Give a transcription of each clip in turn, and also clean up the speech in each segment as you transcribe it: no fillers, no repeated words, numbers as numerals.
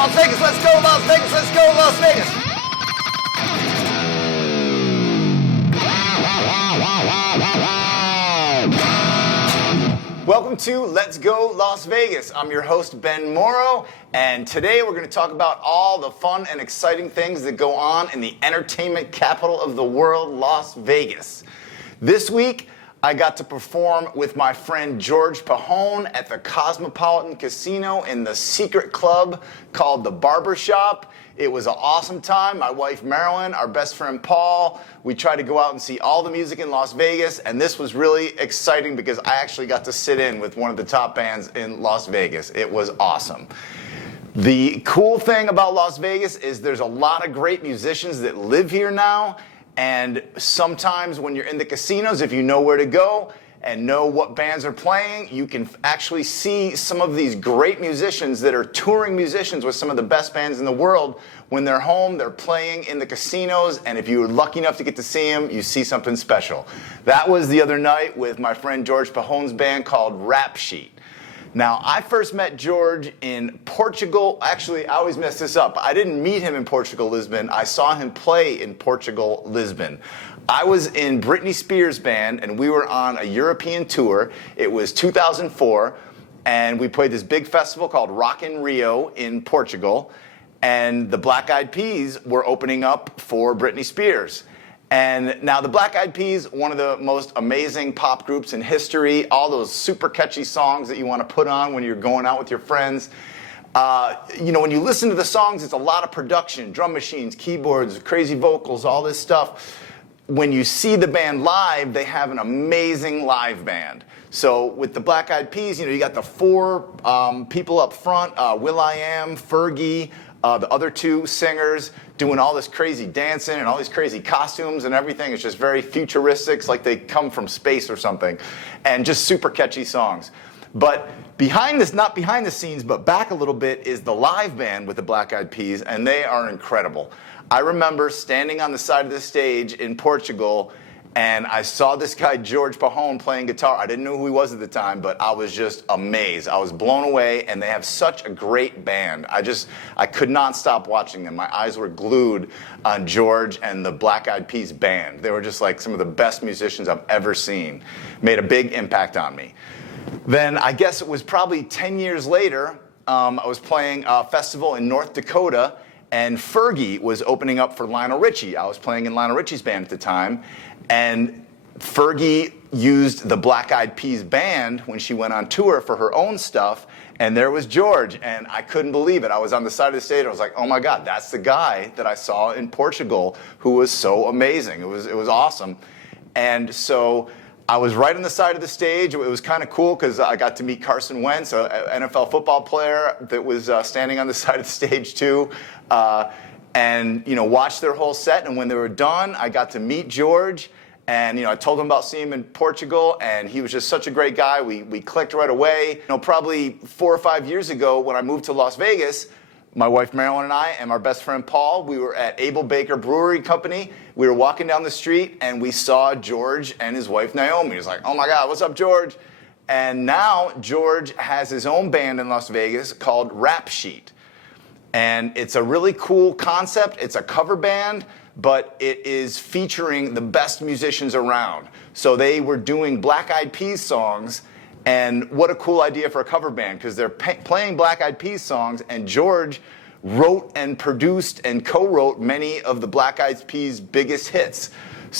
Las Vegas, let's go Las Vegas, let's go Las Vegas. Welcome to Let's Go Las Vegas. I'm your host, Ben Mauro, and today we're going to talk about all the fun and exciting things that go on in the entertainment capital of the world, Las Vegas. This week, I got to perform with my friend George Pahone at the Cosmopolitan Casino in the secret club called the Barbershop. It was an awesome time. My wife Marilyn, our best friend Paul, we tried to go out and see all the music in Las Vegas, and this was really exciting because I actually got to sit in with one of the top bands in Las Vegas. It was awesome. The cool thing about Las Vegas is there's a lot of great musicians that live here now, and sometimes when you're in the casinos, if you know where to go and know what bands are playing, you can actually see some of these great musicians that are touring musicians with some of the best bands in the world. When they're home, they're playing in the casinos, and if you were lucky enough to get to see them, you see something special. That was the other night with my friend George Pahone's band called Rap Sheet. Now, I first met George in Portugal. Actually, I always mess this up. I didn't meet him in Portugal, Lisbon. I saw him play in Portugal, Lisbon. I was in Britney Spears' band, and we were on a European tour. It was 2004, and we played this big festival called Rock in Rio in Portugal, and the Black Eyed Peas were opening up for Britney Spears. And now the Black Eyed Peas, one of the most amazing pop groups in history, all those super catchy songs that you want to put on when you're going out with your friends. When you listen to the songs, it's a lot of production, drum machines, keyboards, crazy vocals, all this stuff. When you see the band live, they have an amazing live band. So with the Black Eyed Peas, you got the four people up front, will.i.am, Fergie, the other two singers doing all this crazy dancing and all these crazy costumes and everything. It's just very futuristic. It's like they come from space or something. And just super catchy songs. But behind this, not behind the scenes, but back a little bit, is the live band with the Black Eyed Peas, and they are incredible. I remember standing on the side of the stage in Portugal, and I saw this guy, George Pahone, playing guitar. I didn't know who he was at the time, but I was just amazed. I was blown away, and they have such a great band. I could not stop watching them. My eyes were glued on George and the Black Eyed Peas band. They were just like some of the best musicians I've ever seen. Made a big impact on me. Then I guess it was probably 10 years later, I was playing a festival in North Dakota, and Fergie was opening up for Lionel Richie. I was playing in Lionel Richie's band at the time. And Fergie used the Black Eyed Peas band when she went on tour for her own stuff, and there was George, and I couldn't believe it. I was on the side of the stage, I was like, oh my God, that's the guy that I saw in Portugal who was so amazing. It was awesome. And so I was right on the side of the stage. It was kind of cool because I got to meet Carson Wentz, an NFL football player that was standing on the side of the stage too. And watched their whole set, and when they were done, I got to meet George, and I told him about seeing him in Portugal, and he was just such a great guy. We clicked right away. Probably 4 or 5 years ago when I moved to Las Vegas, my wife Marilyn and I and our best friend Paul, we were at Abel Baker Brewery Company. We were walking down the street, and we saw George and his wife Naomi. He was like, oh my God, what's up, George? And now George has his own band in Las Vegas called Rap Sheet. And it's a really cool concept. It's a cover band, but it is featuring the best musicians around. So they were doing Black Eyed Peas songs, and what a cool idea for a cover band, because they're playing Black Eyed Peas songs, and George wrote and produced and co-wrote many of the Black Eyed Peas' biggest hits.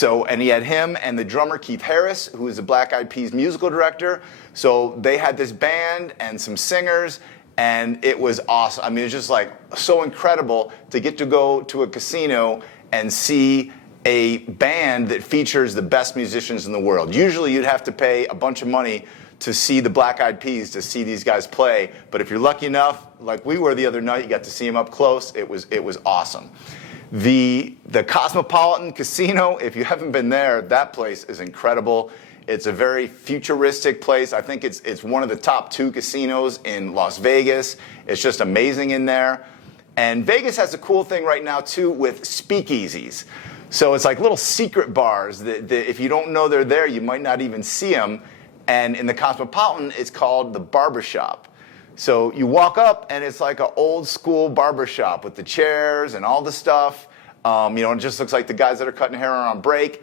And he had him and the drummer Keith Harris, who is the Black Eyed Peas musical director. So they had this band and some singers, and it was awesome. I mean, it's just like so incredible to get to go to a casino and see a band that features the best musicians in the world. Usually you'd have to pay a bunch of money to see the Black Eyed Peas, to see these guys play. But if you're lucky enough, like we were the other night, you got to see them up close. It was awesome. The Cosmopolitan Casino, if you haven't been there, that place is incredible. It's a very futuristic place. I think it's one of the top 2 casinos in Las Vegas. It's just amazing in there. And Vegas has a cool thing right now, too, with speakeasies. So it's like little secret bars that if you don't know they're there, you might not even see them. And in the Cosmopolitan, it's called the Barbershop. So you walk up, and it's like an old school barbershop with the chairs and all the stuff. It just looks like the guys that are cutting hair are on break.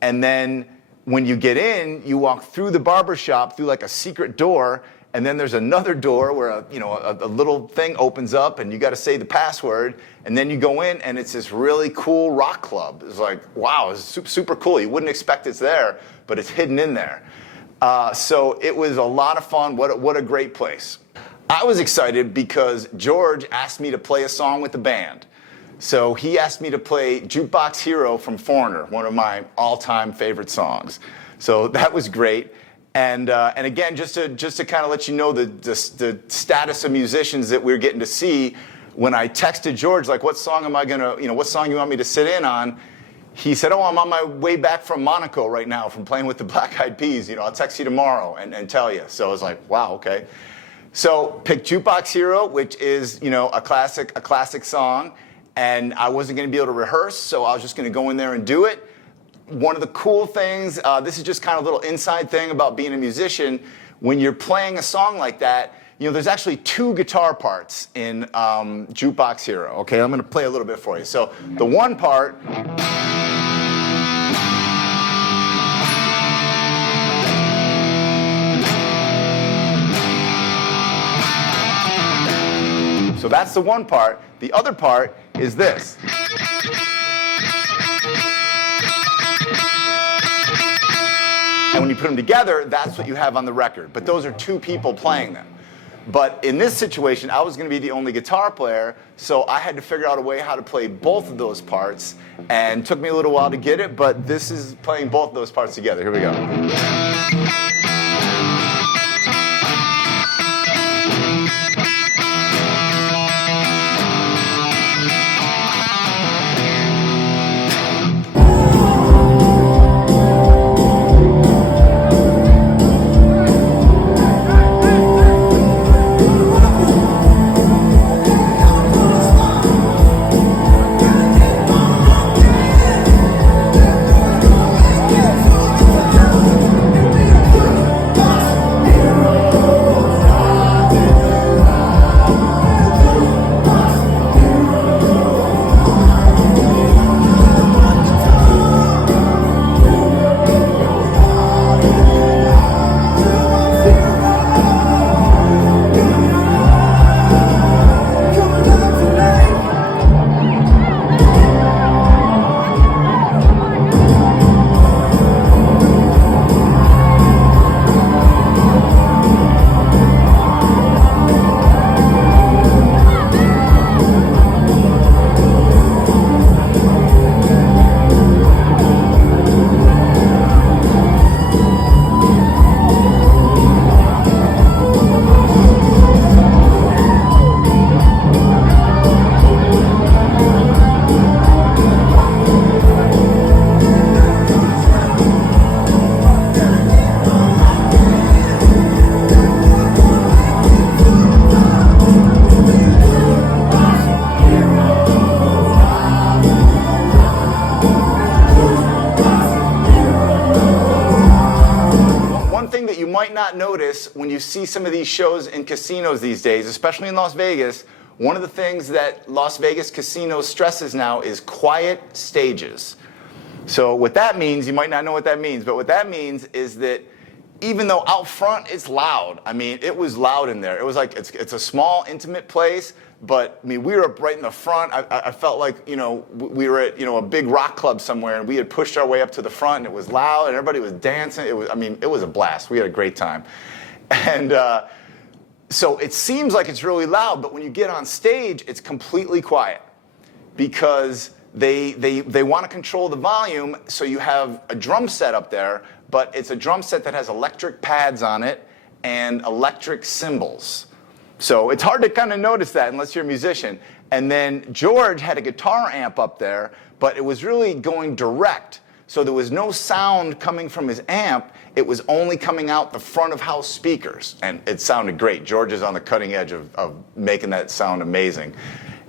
And then when you get in, you walk through the barbershop through like a secret door, and then there's another door where a little thing opens up, and you got to say the password, and then you go in, and it's this really cool rock club. It's like, wow, it's super cool. You wouldn't expect it's there, but it's hidden in there. So it was a lot of fun. What a great place. I was excited because George asked me to play a song with the band. So he asked me to play Jukebox Hero from Foreigner, one of my all-time favorite songs. So that was great. And again, just to kind of let you know the status of musicians that we're getting to see, when I texted George, like, what song what song you want me to sit in on? He said, I'm on my way back from Monaco right now from playing with the Black Eyed Peas. I'll text you tomorrow and tell you. So I was like, wow, okay. So picked Jukebox Hero, which is, a classic song. And I wasn't going to be able to rehearse, so I was just going to go in there and do it. One of the cool things, this is just kind of a little inside thing about being a musician. When you're playing a song like that, there's actually 2 guitar parts in Jukebox Hero. Okay, I'm going to play a little bit for you. So the one part. So that's the one part. The other part is this. And when you put them together, that's what you have on the record. But those are 2 people playing them. But in this situation, I was going to be the only guitar player, so I had to figure out a way how to play both of those parts. And it took me a little while to get it, but this is playing both of those parts together. Here we go. might not notice when you see some of these shows in casinos these days, especially in Las Vegas, one of the things that Las Vegas casino stresses now is quiet stages. So what that means, you might not know what that means, but what that means is that even though out front it's loud, I mean, it was loud in there. It was like, it's a small, intimate place, but I mean, we were up right in the front. I felt like, you know, we were at, you know, a big rock club somewhere, and we had pushed our way up to the front, and it was loud, and everybody was dancing. It was, I mean, it was a blast. We had a great time. And so it seems like it's really loud, but when you get on stage, it's completely quiet because they want to control the volume, so you have a drum set up there, but it's a drum set that has electric pads on it and electric cymbals. So it's hard to kind of notice that unless you're a musician. And then George had a guitar amp up there, but it was really going direct. So there was no sound coming from his amp. It was only coming out the front of house speakers. And it sounded great. George is on the cutting edge of making that sound amazing.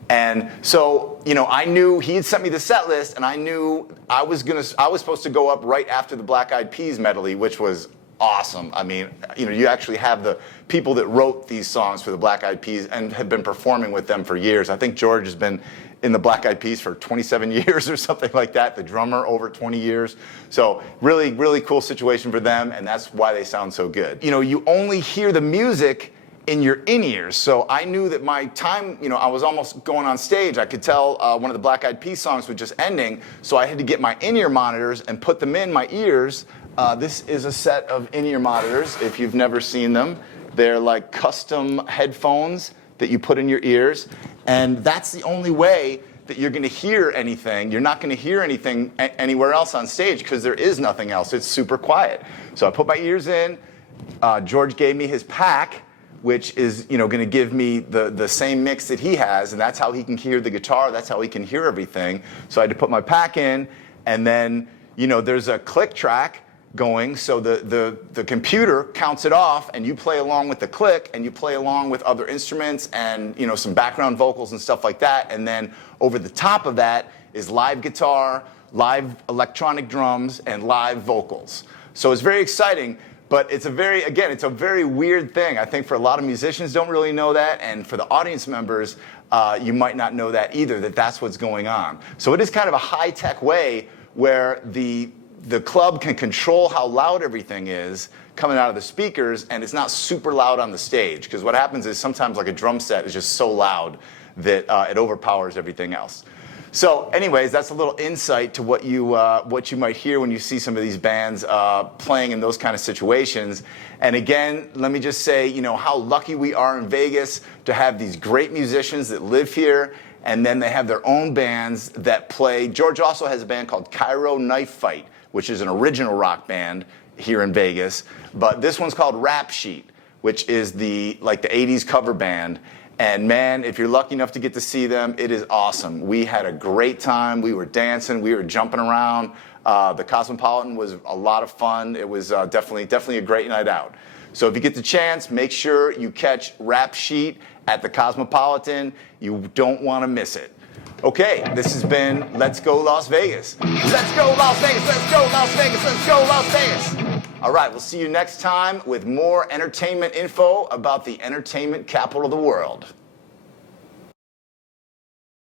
And so, you know, I knew he had sent me the set list, and I knew I was supposed to go up right after the Black Eyed Peas medley, which was awesome. I mean, you actually have the people that wrote these songs for the Black Eyed Peas and have been performing with them for years. I think George has been in the Black Eyed Peas for 27 years or something like that. The drummer over 20 years. So really, really cool situation for them, and that's why they sound so good. You only hear the music in your in-ears. So I knew that my time, I was almost going on stage. I could tell one of the Black Eyed Peas songs was just ending, so I had to get my in-ear monitors and put them in my ears. This is a set of in-ear monitors, if you've never seen them. They're like custom headphones that you put in your ears, and that's the only way that you're going to hear anything. You're not going to hear anything anywhere else on stage because there is nothing else. It's super quiet. So I put my ears in. George gave me his pack, which is going to give me the same mix that he has, and that's how he can hear the guitar. That's how he can hear everything. So I had to put my pack in, and then there's a click track going, so the computer counts it off, and you play along with the click, and you play along with other instruments and some background vocals and stuff like that. And then over the top of that is live guitar, live electronic drums, and live vocals. So it's very exciting. But it's a very weird thing. I think for a lot of musicians don't really know that, and for the audience members, you might not know that either, that's what's going on. So it is kind of a high-tech way where the club can control how loud everything is coming out of the speakers, and it's not super loud on the stage. Because what happens is sometimes like a drum set is just so loud that it overpowers everything else. So anyways, that's a little insight to what you might hear when you see some of these bands playing in those kind of situations. And again, let me just say, how lucky we are in Vegas to have these great musicians that live here, and then they have their own bands that play. George also has a band called Cairo Knife Fight, which is an original rock band here in Vegas. But this one's called Rap Sheet, which is the 80s cover band. And man, if you're lucky enough to get to see them, it is awesome. We had a great time. We were dancing. We were jumping around. The Cosmopolitan was a lot of fun. It was definitely a great night out. So if you get the chance, make sure you catch Rap Sheet at the Cosmopolitan. You don't want to miss it. Okay, this has been Let's Go Las Vegas. Let's go Las Vegas, let's go Las Vegas, let's go Las Vegas. All right, we'll see you next time with more entertainment info about the entertainment capital of the world.